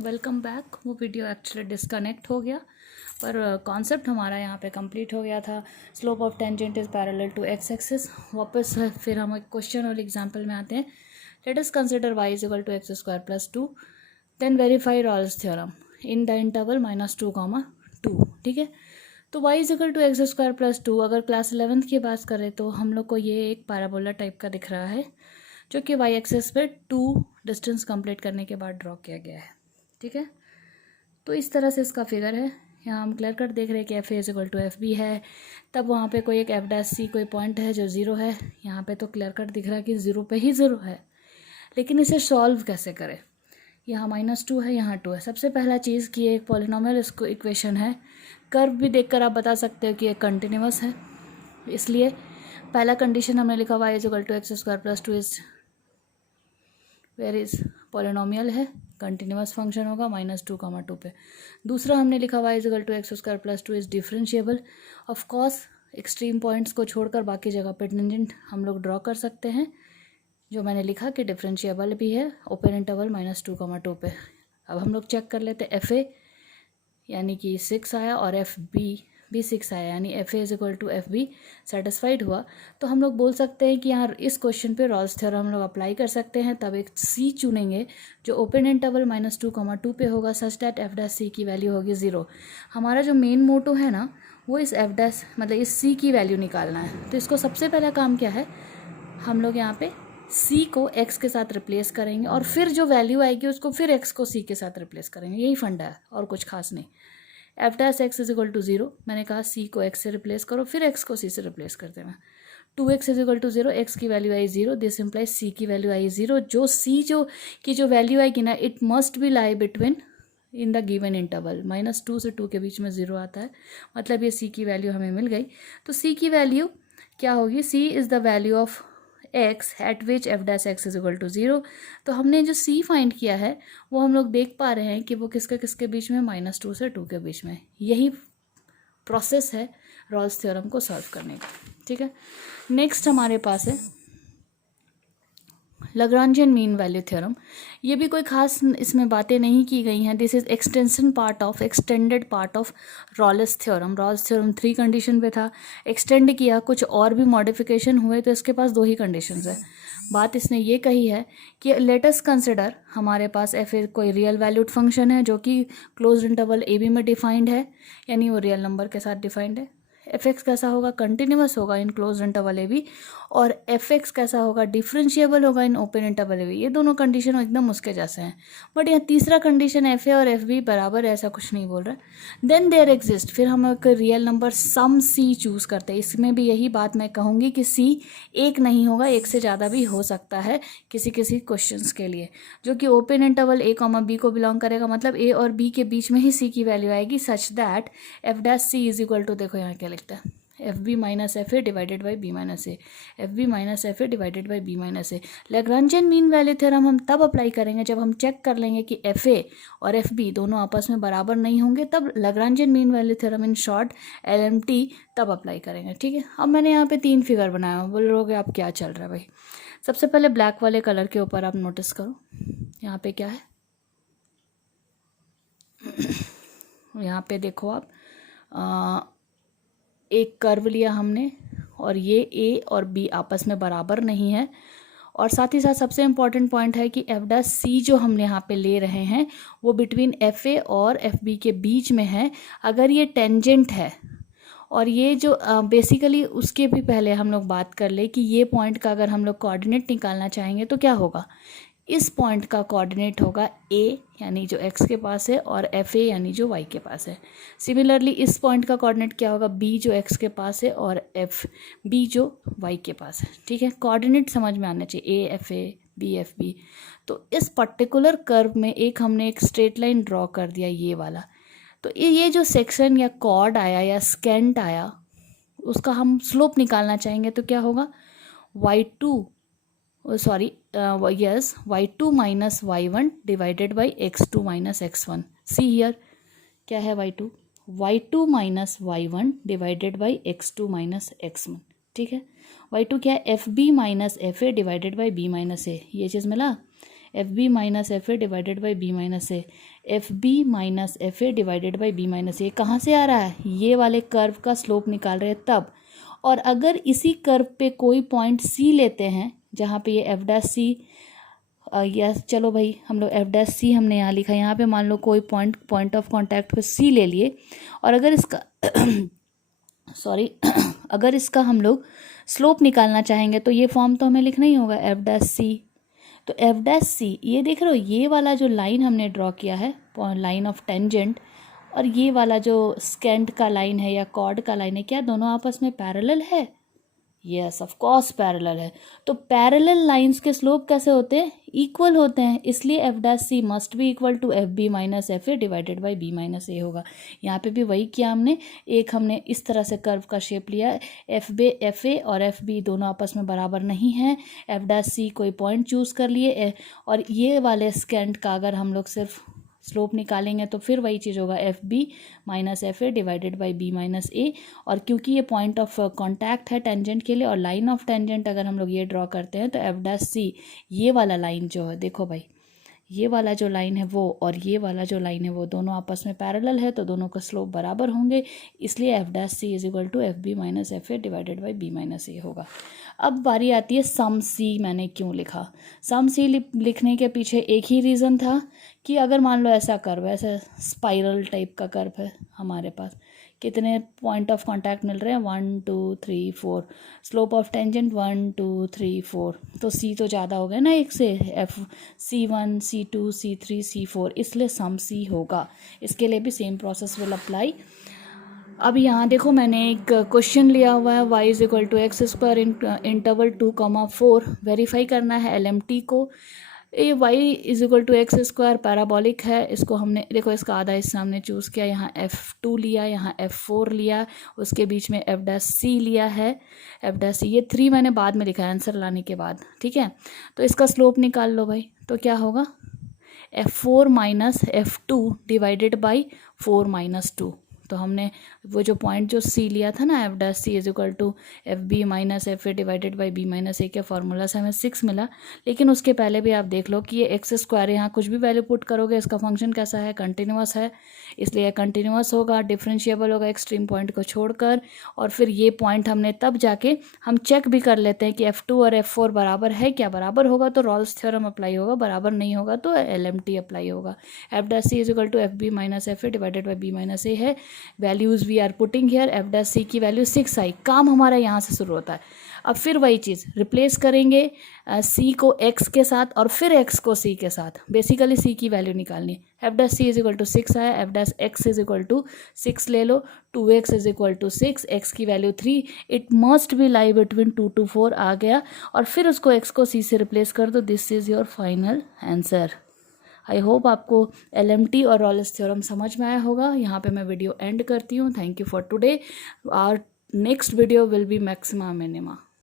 Welcome back. वो video actually disconnect हो गया पर कॉन्सेप्ट हमारा यहाँ पे कंप्लीट हो गया था। Slope of tangent is parallel to x axis. वापस फिर हम एक क्वेश्चन और एग्जांपल में आते हैं। Let us consider y is equal to x square plus 2, then verify Rolle's theorem in the interval -2, ठीक है। तो y is equal to x square plus 2 अगर क्लास 11th की बात करें तो हम लोग को ये एक पैराबोला टाइप का दिख रहा है जो कि y एक्सिस पे 2 डिस्टेंस कंप्लीट करने के बाद ड्रॉ किया गया है, ठीक है। तो इस तरह से इसका फिगर है। यहाँ हम क्लियर कट देख रहे हैं कि f a is equal to F b है। तब वहाँ पे कोई एक एफ डैश सी कोई पॉइंट है जो ज़ीरो है। यहाँ पे तो क्लियर कट दिख रहा है कि ज़ीरो पे ही ज़ीरो है, लेकिन इसे सॉल्व कैसे करें। यहाँ -2 है, यहाँ 2 है। सबसे पहला चीज़ कि एक पॉलिनोमियल इसको इक्वेशन है। कर्व भी देखकर आप बता सकते हो कि ये कंटिन्यूअस है, इसलिए पहला कंडीशन हमने लिखा y is equal to x square plus 2 is where is polynomial है, कंटिन्यूअस फंक्शन होगा -2, पे। दूसरा हमने लिखा y is equal to x square plus 2 is differentiable. Of course extreme points को छोड़कर बाकी जगह पे टेंजेंट हम लोग ड्रॉ कर सकते हैं, जो मैंने लिखा कि डिफरेंशिएबल भी है ओपन इंटरवल -2, पे। अब हम लोग चेक कर लेते एफ ए यानी कि 6 आया और एफ बी भी 6 आया, यानी f a is equal to F b satisfied हुआ। तो हम लोग बोल सकते हैं कि यहाँ इस क्वेश्चन पे रॉल्स थ्योरम हम लोग अप्लाई कर सकते हैं। तब एक सी चुनेंगे जो ओपन इंटरवल -2, पे होगा सच दैट एफ डैश सी की वैल्यू होगी 0। हमारा जो मेन मोटो है ना, वो इस एफ डैश मतलब इस सी की वैल्यू निकालना है। तो इसको सबसे पहला काम क्या है, हम लोग यहाँ पे c को x के साथ रिप्लेस करेंगे और फिर जो वैल्यू आएगी उसको फिर x को c के साथ रिप्लेस करेंगे। यही फंडा है और कुछ खास नहीं। F dash x is equal to 0, मैंने कहा c को x से रिप्लेस करो, फिर x को c से रिप्लेस कर देना। 2x is equal to 0, x की वैल्यू आई 0, दिस इम्प्लाइज c की वैल्यू आई 0। जो c जो वैल्यू आएगी ना, it must be lie between in the given interval. -2 से 2 के बीच में 0 आता है, मतलब ये c की वैल्यू हमें मिल गई। तो c की वैल्यू क्या होगी, c is the value of x at which f dash x is equal to 0। तो हमने जो c फाइंड किया है वो हम लोग देख पा रहे हैं कि वो किसके बीच में, -2 से 2 के बीच में। यही प्रोसेस है रॉल्स थ्योरम को सॉल्व करने का, ठीक है। नेक्स्ट हमारे पास है लैग्रांजियन मीन वैल्यू थ्योरम। ये भी कोई खास इसमें बातें नहीं की गई हैं। This is extended part of Rolle's theorem. Rolle's theorem 3 condition पे था, एक्सटेंड किया, कुछ और भी मॉडिफिकेशन हुए, तो इसके पास 2 ही कंडीशंस है। बात इसने ये कही है कि लेट अस कंसिडर हमारे पास एफ ए कोई रियल वैल्यूड फंक्शन है जो कि क्लोज्ड इंटरवल ए बी में डिफाइंड है, यानी वो रियल नंबर के साथ डिफाइंड है। एफ एक्स कैसा होगा, कंटिन्यूअस होगा in closed interval a b, और एफ एक्स कैसा होगा, डिफरेंशिएबल होगा in open interval a b. ये दोनों कंडीशन एकदम उसके जैसे हैं, बट यहाँ तीसरा कंडीशन एफ ए और एफ बी बराबर है, ऐसा कुछ नहीं बोल रहा। देन देयर एग्जिस्ट, फिर हम एक रियल नंबर सम सी चूज़ करते हैं। इसमें भी यही बात मैं कहूँगी कि सी एक नहीं होगा, एक से ज़्यादा भी हो सकता है किसी किसी क्वेश्चंस के लिए, जो कि ओपन इंटरवल ए कॉमा बी को बिलोंग करेगा। मतलब ए और बी के बीच में ही सी की वैल्यू आएगी such that F dash C is equal to, देखो यहाँ क्या लिखता है, F B minus F A divided by B minus A, F B minus F A divided by B minus A. Lagrangian mean value theorem हम तब apply करेंगे जब हम चेक कर लेंगे कि एफ ए और एफ बी दोनों आपस में बराबर नहीं होंगे, तब Lagrangian mean value theorem in short LMT तब अप्लाई करेंगे, ठीक है। अब मैंने यहाँ पे 3 फिगर बनाया, बोल रहे आप क्या चल रहा है भाई। सबसे पहले ब्लैक वाले कलर के ऊपर आप नोटिस करो, यहाँ पे क्या है, यहाँ पे देखो आप एक कर्व लिया हमने और ये ए और बी आपस में बराबर नहीं है, और साथ ही साथ सबसे इम्पॉर्टेंट पॉइंट है कि एफ डैश सी जो हमने यहाँ पे ले रहे हैं वो बिटवीन एफ ए और एफ बी के बीच में है। अगर ये टेंजेंट है, और ये जो बेसिकली उसके भी पहले हम लोग बात कर ले कि ये पॉइंट का अगर हम लोग कोऑर्डिनेट निकालना चाहेंगे तो क्या होगा, इस पॉइंट का कोऑर्डिनेट होगा ए यानी जो x के पास है, और एफ ए यानी जो y के पास है। सिमिलरली इस पॉइंट का कोऑर्डिनेट क्या होगा, b जो x के पास है और एफ बी जो y के पास है, ठीक है। कोऑर्डिनेट समझ में आना चाहिए, a f a b f b. तो इस पर्टिकुलर कर्व में हमने एक स्ट्रेट लाइन ड्रॉ कर दिया, ये वाला। तो ये जो सेक्शन या कॉर्ड आया या स्केंट आया, उसका हम स्लोप निकालना चाहेंगे तो क्या होगा, y2 minus y1 divided by x2 minus x1। See here क्या है, y2 minus y1 divided by x2 minus x1, ठीक है। y2 क्या है, F B minus F A divided by B minus a, ये चीज़ मिला। F B minus F A divided by B minus A, F B minus F A divided by B minus a कहाँ से आ रहा है, ये वाले कर्व का स्लोप निकाल रहे हैं तब। और अगर इसी कर्व पे कोई पॉइंट सी लेते हैं जहाँ पे ये एफ डैश सी, या चलो भाई हम लोग एफ डैश सी हमने यहाँ लिखा, यहाँ पे मान लो कोई पॉइंट ऑफ कांटेक्ट पे सी ले लिए, और अगर इसका सॉरी अगर इसका हम लोग स्लोप निकालना चाहेंगे तो ये फॉर्म तो हमें लिखना ही होगा, एफ डैश सी। तो एफ डैश सी, ये देख रहे हो ये वाला जो लाइन हमने ड्रॉ किया है, लाइन ऑफ टेंजेंट, और ये वाला जो स्केंट का लाइन है या कॉर्ड का लाइन है, क्या दोनों आपस में पैरेलल है? यस ऑफ कोर्स पैरेलल है। तो पैरेलल लाइंस के स्लोप कैसे होते हैं, इक्वल होते हैं, इसलिए F dash c must be equal to F B minus F A divided by B minus ए होगा। यहाँ पे भी वही किया हमने, एक हमने इस तरह से कर्व का शेप लिया, एफ ए और एफ बी दोनों आपस में बराबर नहीं हैं, एफ डैश सी कोई पॉइंट चूज़ कर लिए, और ये वाले स्केंट का अगर हम लोग सिर्फ स्लोप निकालेंगे तो फिर वही चीज़ होगा, F B minus F A divided by B minus A. और क्योंकि ये पॉइंट ऑफ कांटेक्ट है टेंजेंट के लिए, और लाइन ऑफ टेंजेंट अगर हम लोग ये ड्रॉ करते हैं तो एफ डैश सी, ये वाला लाइन जो है देखो भाई, ये वाला जो लाइन है वो और ये वाला जो लाइन है वो दोनों आपस में पैरेलल है, तो दोनों का स्लोप बराबर होंगे, इसलिए F dash C is equal to F B minus F A divided by B minus ए होगा। अब बारी आती है सम सी मैंने क्यों लिखा। सम सी लिखने के पीछे एक ही रीज़न था कि अगर मान लो ऐसा कर्व है, ऐसा स्पाइरल टाइप का कर्व है हमारे पास, कितने पॉइंट ऑफ कांटेक्ट मिल रहे हैं, 1 2 3 4, स्लोप ऑफ टेंजेंट 1 2 3 4, तो सी तो ज़्यादा हो गया ना एक से, F C1 C2 C3 C4, इसलिए सम सी होगा। इसके लिए भी सेम प्रोसेस विल अप्लाई। अब यहाँ देखो मैंने एक क्वेश्चन लिया हुआ है, y is equal to x square interval 2,4 verify करना है LMT को। ये y is equal to x square parabolic है, इसको हमने देखो इसका आधा हिस्सा हमने चूज़ किया, यहाँ f2 लिया, यहाँ f4 लिया, उसके बीच में f डैश सी लिया है, f डैश सी, ये 3 मैंने बाद में लिखा है आंसर लाने के बाद, ठीक है। तो इसका स्लोप निकाल लो भाई, तो क्या होगा, f4 minus f2 divided by 4 minus 2। तो हमने वो जो पॉइंट जो सी लिया था ना, F dash C is equal to F B minus F A divided by B minus A के फार्मूला से हमें 6 मिला। लेकिन उसके पहले भी आप देख लो कि ये एक्स स्क्वायर, यहाँ कुछ भी वैल्यू पुट करोगे इसका फंक्शन कैसा है, कंटिन्यूअस है, इसलिए कंटिन्यूअस होगा, डिफरेंशिएबल होगा एक्सट्रीम पॉइंट को छोड़कर। और फिर ये पॉइंट हमने तब जाके हम चेक भी कर लेते हैं कि F2 और F4 बराबर है क्या, बराबर होगा तो रॉल्स थ्योरम अप्लाई होगा, बराबर नहीं होगा तो LMT अप्लाई होगा। F dash C is equal to F B minus F A divided by B minus A है, values we are putting here, F dash C की वैल्यू 6 आई, काम हमारा यहाँ से शुरू होता है। अब फिर वही चीज़ रिप्लेस करेंगे, सी को एक्स के साथ और फिर एक्स को सी के साथ, बेसिकली सी की वैल्यू निकालनी है। F dash C is equal to 6 आया, F dash x is equal to 6 ले लो, 2x is equal to 6, X की value 3, it must be lie between 2 to 4 आ गया, और फिर उसको एक्स को सी से रिप्लेस कर दो, this is your final answer. I hope आपको LMT और रॉल्स थ्योरम समझ में आया होगा। यहाँ पे मैं वीडियो एंड करती हूँ। Thank you for today. Our next video will be maxima minima.